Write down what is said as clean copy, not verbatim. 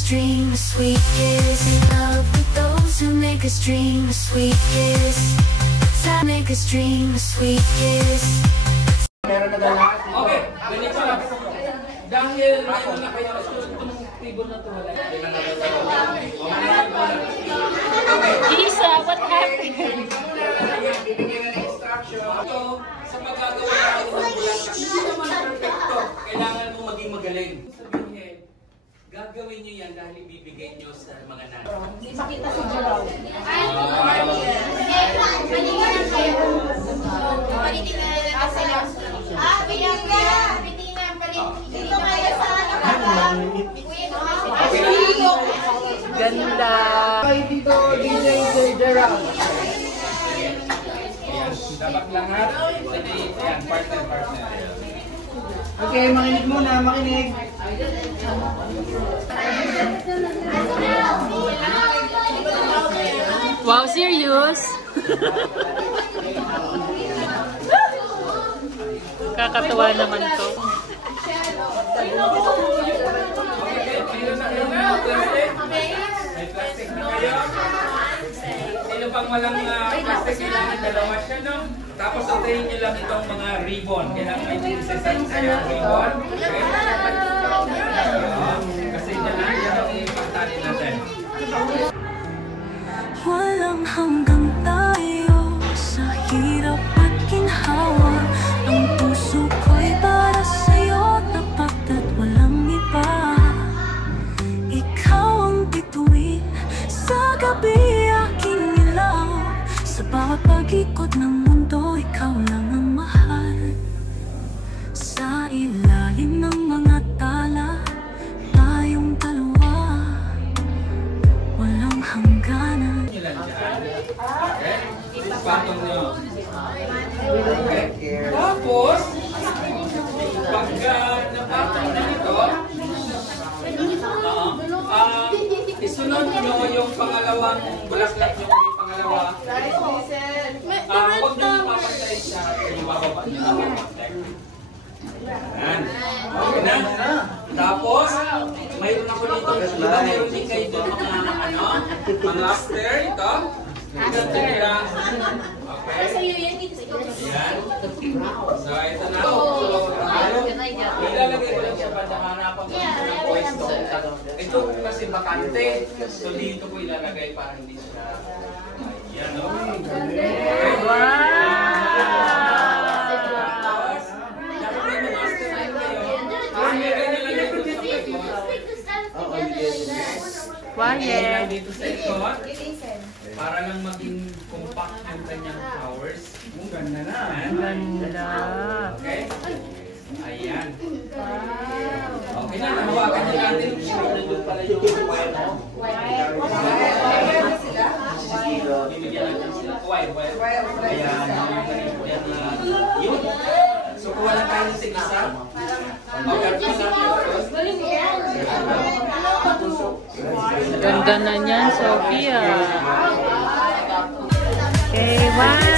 us dream a sweet kiss. In love with those who make us dream a sweet kiss. Time make us dream a sweet kiss. Okay, ganito lang. Dahil mayroon na kayo itong table na ito wala. Isa, what happened? Bibigyan na ng instruction. Ito, sa pagkagawa natin ng bulangka, hindi naman perfecto. Kailangan mo maging magaling. Sabihin, gagawin nyo yan dahil ibibigay nyo sa mga nanay. Ipakita si Jerome. Ganda. Kay dito, DJ Gerald. Dapat lahat. Ayan, partner. Okay, makinig muna, makinig. Wow, serious? Kakatuwa naman to. Sino pang walang plastic, kailangan dalawa siya, no? Tapos antayin nyo lang itong mga ribbon. Kailangan may isa-isa sa ribbon. Okay? Kasi yan ang ipagtali natin. Walang hanggang tayo sa hirap at ginhawa. Ang puso ko'y para sa'yo, tapat at walang iba. Ikaw ang bituin sa gabi, aking ilaw. Sa bawat pag-ikot ng mundo, ikaw lang ang mahal. Sa ilalim ng mga tala, tayong dalawa, walang hangganan. Okay? Patong nyo. Okay? Tapos, pagka napatong na ito, isunod nyo yung pangalawang bulaklak nyo, yung pangalawa. Huwag nyo ipapantayin siya, ibababa nyo na ipapantayin. Yan. Okay na. Tapos, mayroon ako dito, diba mayroon din kayo dito mga after ito. After lang. Okay. Yan. So, ito na. Ilalagay ko lang siya para hanapan ko ng voice doon. Ito kasi bakante. So, dito ko ilalagay para hindi siya. Yan, no? Quiet. Dito sa ikot, para lang maging compact yung kanyang flowers. Ganda na. Ganda. Okay? Ayan. Okay na, nahawakan niyo natin. Nandun pala yung wire mo. Bibigyan natin sila. Wire. Ayan. Yun. So, kuha lang tayo sa isa. Ganda na niyan, Sophia. Okay, 1,